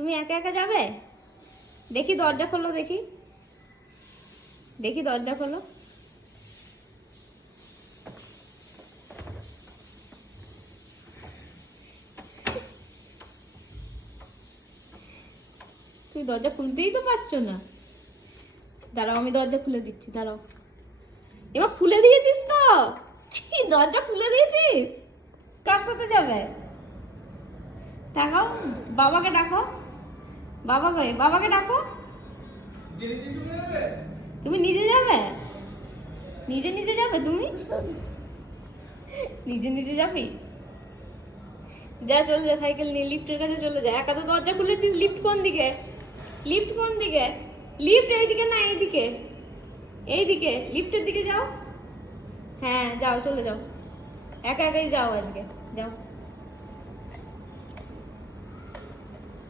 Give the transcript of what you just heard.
তুমি একা একা যাবে? দেখি দরজা খোলো, দেখি দেখি দরজা খোলো। তুই দরজা খুলতেই তো পারছো না। দাঁড়াও, আমি দরজা খুলে দিচ্ছি, দাঁড়াও। এবার খুলে দিয়েছিস তো? দরজা খুলে দিয়েছিস? কার সাথে যাবে? ডাকো, বাবাকে ডাকো। বাবাকে ডাকো। তুমি নিজে যাবে? নিজে নিজে যাবে তুমি? নিজে নিজে যাবি? যা, চলে যা, সাইকেল নিয়ে লিফটের কাছে চলে যা। একা তো দরজা খুলেছিস, লিফট কোন দিকে? লিফট কোন দিকে? লিফট এইদিকে না এইদিকে? এইদিকে, লিফটের দিকে যাও। হ্যাঁ যাও, চলে যাও। একা একাই যাও আজকে, যাও।